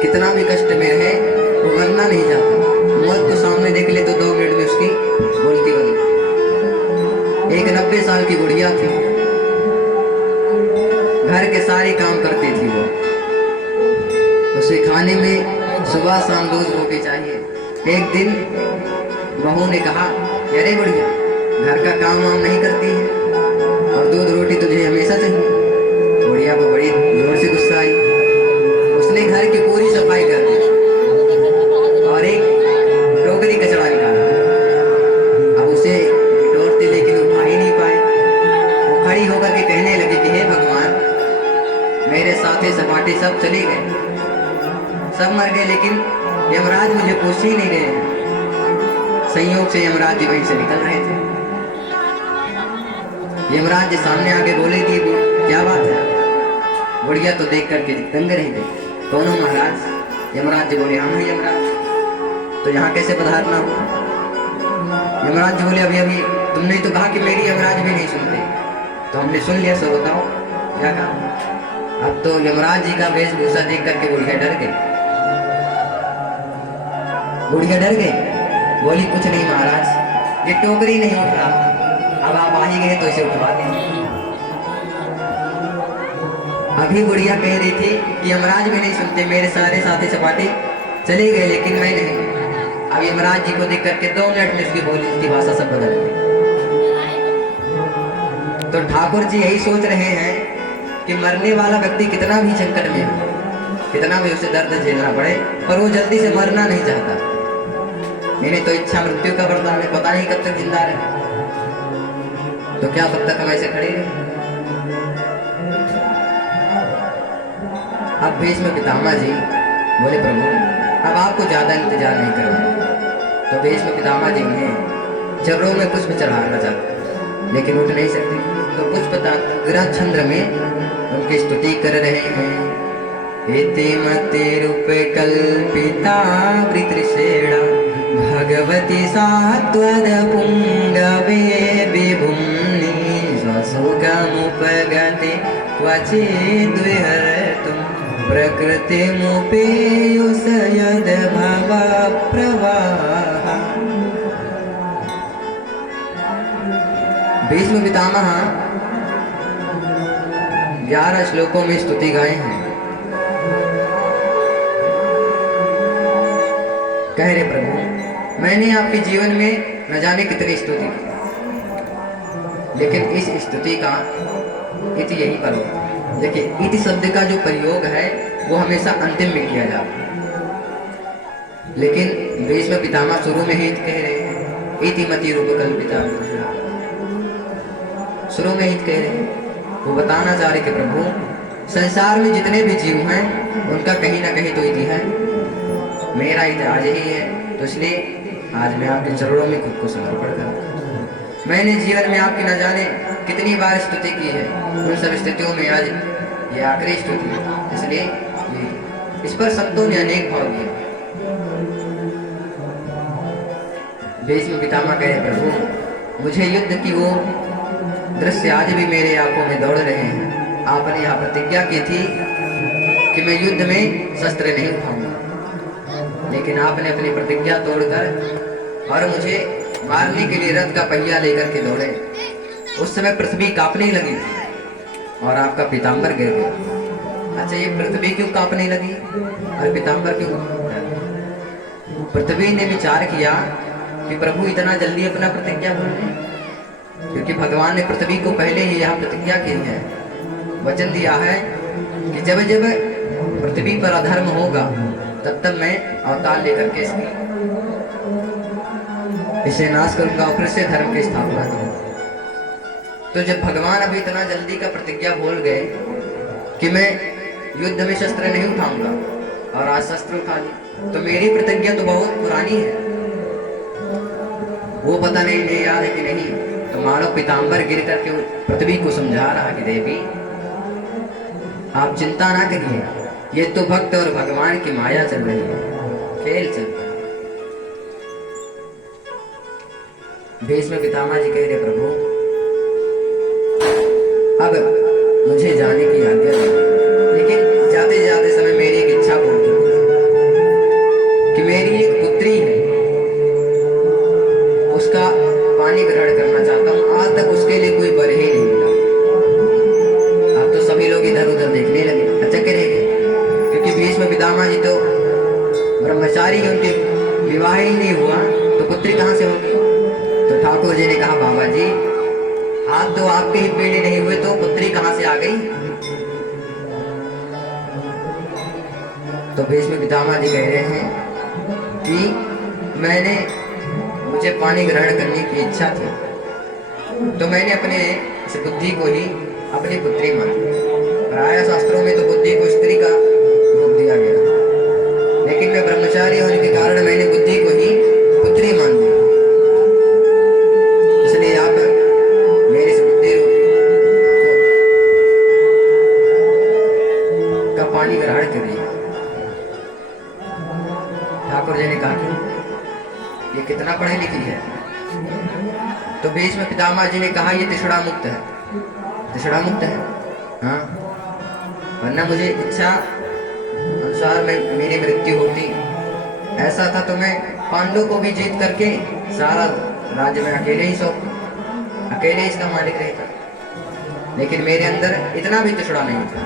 कितना भी कष्ट में रहे वो मरना नहीं चाहता। मौत को सामने देख ले तो 2 मिनट में उसकी बोलती बनी। एक 90 साल की बुढ़िया थी, घर के सारे काम करती थी वो। उसे खाने में सुबह शाम दूध रोटी चाहिए। एक दिन बहू ने कहा, अरे बुढ़िया, घर का काम वाम नहीं करती है और दूध रोटी तुझे हमेशा चाहिए। बुढ़िया को बड़ी जोर से गुस्सा आई। उसने घर की पूरी सफाई कर दी और एक टोकरी कचरा निकाला। अब उसे टोकती लेकिन वो खा ही नहीं पाए। वो खड़ी होकर के कहने लगी कि हे भगवान, मेरे साथे सपाटे सब चले गए, सब मर गए, लेकिन यमराज मुझे पूछ ही नहीं रहे हैं। संयोग से यमराज जी वहीं से निकल रहे थे। यमराज जी सामने आके बोले कि क्या बात है। बुढ़िया तो देख करके दंग रह गई, कौन हो महाराज? यमराज जी बोले, हम हैं यमराज। तो यहाँ कैसे पधारना हो? यमराज जी बोले, अभी अभी तुमने तो कहा कि मेरी यमराज भी नहीं सुनते। तो हमने सुन लिया, सब बताओ क्या कहा। अब तो यमराज जी का वेशभूषा देख करके बुढ़िया डर गई। बुढ़िया डर गई, बोली कुछ नहीं महाराज, ये टोकरी नहीं उठ रहा, अब आप आ ही गए तो इसे उठवा दें। अभी बुढ़िया कह रही थी कि यमराज भी नहीं सुनते, मेरे सारे साथी सपाटे चले गए, लेकिन मैं नहीं। अब यमराज जी को देख करके 2 मिनट में उसकी बोली की भाषा सब बदल गई। तो ठाकुर जी यही सोच रहे हैं कि मरने वाला व्यक्ति कितना भी संकट में हो, कितना भी उसे दर्द झेलना पड़े, पर वो जल्दी से मरना नहीं चाहता। इन्हें तो इच्छा मृत्यु का वरदान है, पता नहीं कब तक जिंदा रहे। तो क्या तब तक हम ऐसे खड़े रहे? अब भीष्म पितामह जी बोले, प्रभु अब आपको ज्यादा इंतजार नहीं करना। तो भीष्म पितामह जी ने चरणों में पुष्प चढ़ाना चाहते, लेकिन उठ नहीं सकते। तो पुष्प चंद्र में उनकी स्तुति कर रहे हैं। इति मति रूप कल्पिता वृत्रिषेणा भगवती सात्वद पुंगवे विभुम्नि स्वसुखमुपगते क्वचिद्विहर्तुं प्रकृतिमुपेयुष यद् भवप्रवाह। भीष्म पितामह 11 श्लोकों में स्तुति गाए हैं। कह रहे, प्रभु मैंने आपके जीवन में न जाने कितनी स्तुति की, लेकिन इस स्तुति का इति यही पर होता है। देखिए, इति शब्द का जो प्रयोग है वो हमेशा अंतिम में किया जाता है, लेकिन भीष्म पितामह शुरू में ही कह रहे हैं, इति मति रूप कल्पिता। शुरू में ही कह रहे हैं, वो बताना चाह रहे कि प्रभु संसार में जितने भी जीव हैं उनका कहीं ना कहीं तो इति है, मेरा इति आज ही है। तो इसलिए आज मैं आपके चरणों में खुद को समर्पण करता। मैंने जीवन में आपकी न जाने कितनी बार स्तुति की है, उन सब स्थितियों में आज ये आखिरी स्तुति है, इसलिए इस पर संतों ने अनेक भाव दिए। भीष्म पितामह कहे, प्रभु मुझे युद्ध की वो दृश्य आज भी मेरे आंखों में दौड़ रहे हैं। आपने यहाँ प्रतिज्ञा की थी कि मैं युद्ध में शस्त्र नहीं उठाऊंगा, लेकिन आपने अपनी प्रतिज्ञा तोड़कर और मुझे मारने के लिए रथ का पहिया लेकर के दौड़े। उस समय पृथ्वी कांपने लगी और आपका पीताम्बर गिर गया। अच्छा, ये पृथ्वी क्यों कांपने लगी और पीताम्बर क्यों? पृथ्वी ने विचार किया कि प्रभु इतना जल्दी अपना प्रतिज्ञा भूल गए, क्योंकि भगवान ने पृथ्वी को पहले ही यहाँ प्रतिज्ञा की है, वचन दिया है कि जब जब पृथ्वी पर अधर्म होगा तब तब मैं अवतार लेकर के इसे नाश करूंगा और फिर से धर्म की स्थापना करूंगा। तो जब भगवान अभी इतना जल्दी का प्रतिज्ञा भूल गए कि मैं युद्ध में शस्त्र नहीं उठाऊंगा और आज शस्त्र उठा ली, तो मेरी प्रतिज्ञा तो बहुत पुरानी है, वो पता नहीं इन्हें याद है कि नहीं। तो मानो पीताम्बर गिर करके पृथ्वी को समझा रहा कि देवी आप चिंता ना करिए, ये तो भक्त और भगवान की माया चल रही है, खेल चल रहा है। भीष्म पितामह जी कह रहे, प्रभु अब मुझे जाने की आज्ञा दे, लेकिन जाते जाते समय मेरी एक इच्छा पूर्ण करो। तो आपके ही पेड़े नहीं हुए तो पुत्री कहां से आ गई? तो भीष्म पितामह जी कह रहे हैं कि मुझे पानी ग्रहण करने की इच्छा थी, तो मैंने अपने इस बुद्धि को ही अपनी पुत्री मानी। प्राय शास्त्रों में तो बुद्धि को स्त्री का रूप दिया गया, लेकिन मैं ब्रह्मचारी होने के कारण मैंने बुद्धि को ही पुत्री मान ली। इसलिए आप मेरी इस बुद्धि का पानी ग्रहण करिए। ठाकुर जी ने कहा कि ये कितना पढ़ी लिखी है? तो भीष्म पितामह जी ने कहा ये तिसड़ा मुक्त है, तिसड़ा मुक्त है। हाँ, वरना मुझे इच्छा अनुसार में मेरी मृत्यु होती, ऐसा था तो मैं पांडु को भी जीत करके सारा राज्य में अकेले ही अकेले इसका मालिक रहता, लेकिन मेरे अंदर इतना भी तिसड़ा नहीं था।